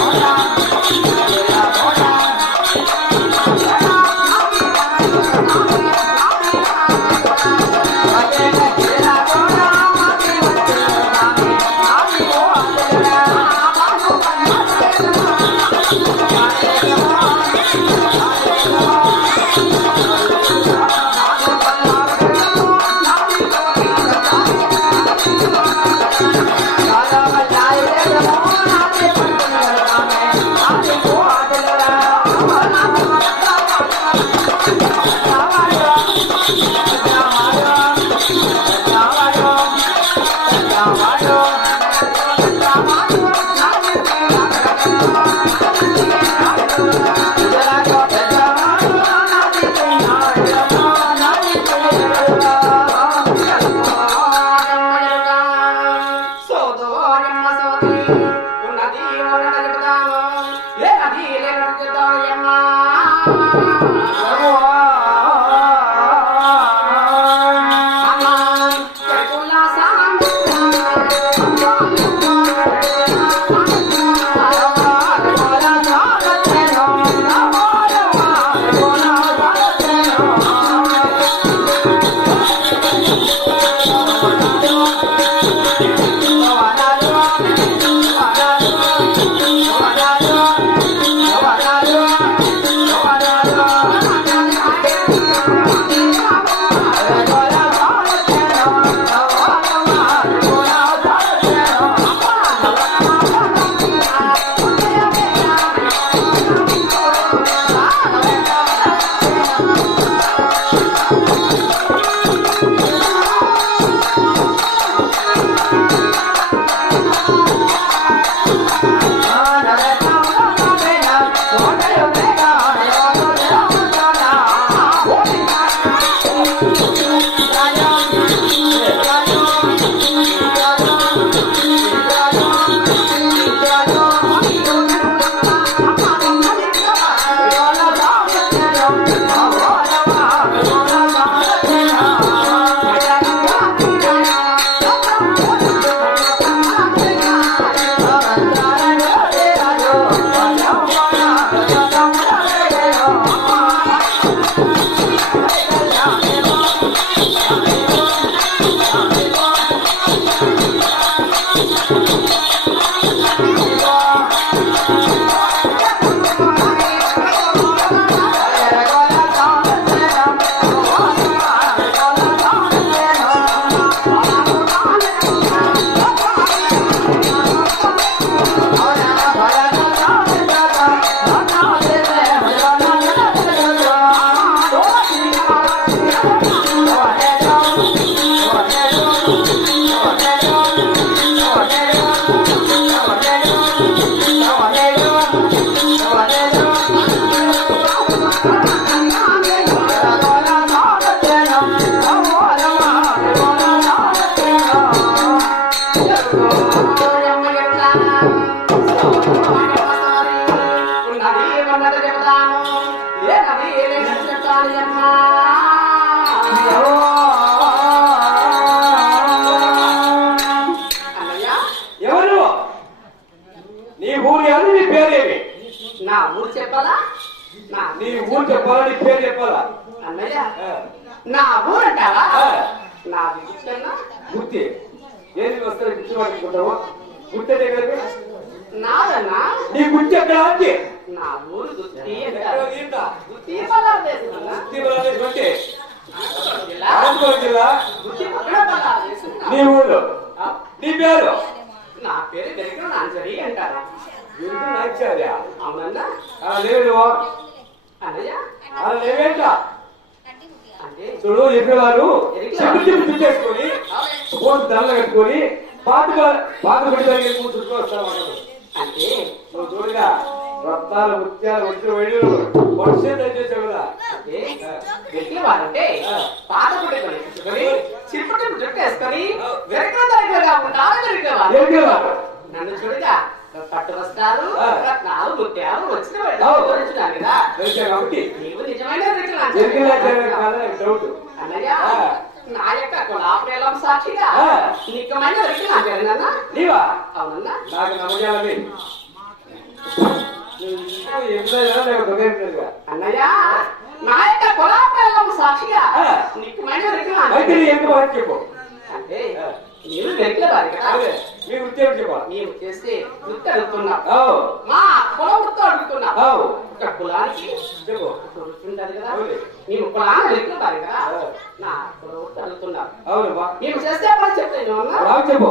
好사 합. ఉన్నది ఉన్నది చెబుతాను లేనది లేనది చెప్తాను అమ్మా ఎవరు? నీ ఊరు ఎవరు నీ పేరేమి? నా ఊరు చెప్పాలా? నా నీ ఊరు చెప్పాలా? నీ పేరు చెప్పాలా? అన్నయ్య నా ఊరు అంటావా? నా విగుచ్చన్నా గుర్తి. ఏది వస్తారు గుర్తు పట్టుకుంటావు గుర్తు నాదన్నా నీ గుర్తు ఎక్కడ నా ఊరు గుత్తి? గుత్తి జిల్లా? నీ ఊరు. నీ పేరు? నా పేరు దగ్గర నాంజరి అంటారు. వీరికి నాచార్య? అవునన్నా. నువ్వు అన్నయ్య? లేవేంట? అంటే చూడు ఎక్కడ వారు చెప్పు చెప్పు చుట్టేసుకొని దండ కట్టుకొని పాత పాత దగ్గర కూర్చుంటూ వస్తాను అంటే నువ్వు చూడగా రత్నాలు ముత్యాలు వచ్చిన వేడు కదా వారంటే కొనుక్కొని చిరుపటి వెనక దగ్గరగా నన్ను చూడగా పట్టు వస్త్రాలు. రత్నాలు ముత్యాలు వచ్చిన కదా. కాబట్టి. నీవు నిజమైన అన్నయ్య. నా యొక్క కులాప్రేలం సాక్షిగా ఆ. నిక్కమైన వ్యక్తి నా జరిగినా నీవా? అవునన్నా. నాకు నాకు అన్నయ్య నా యొక్క కులాప్రేలం సాక్షిగా ఆ. నిక్కమైన వ్యక్తి నా అయితే నీ ఎంత బాగా చెప్పు అంటే. మీరు వెతికిన వారి కదా అదే మీ ఉద్యోగం చెప్పాలి నీవు చేస్తే వృత్తి అడుగుతున్నావు అవు మా కుల వృత్తి అవు ఒక కులానికి వృత్తి ఉండాలి కదా. నీవు కులాన్ని వెతుకుతారు కదా. నా కుల వృత్తి అడుగుతున్నావు అవును చేస్తే పని చెప్తాను రావు చెప్పు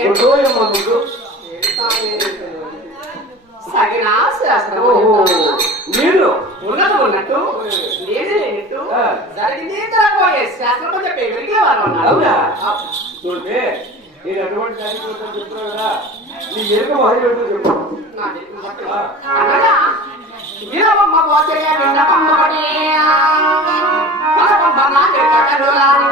నువ్వు నోయేమో ముందు సగిన శాస్త్రం ఓహో. నీళ్ళు. ఉన్నట్టు. లేదు లేనట్టు. జరిగింది జరగబోయే శాస్త్రం చెప్పే వెలిగే వారు అన్నారు చూస్తే నేను కొంచెం చెప్తున్నావు కదా. నీ ఎరుక మహా చెప్పు. నా జీవితం బట్టి. Carola.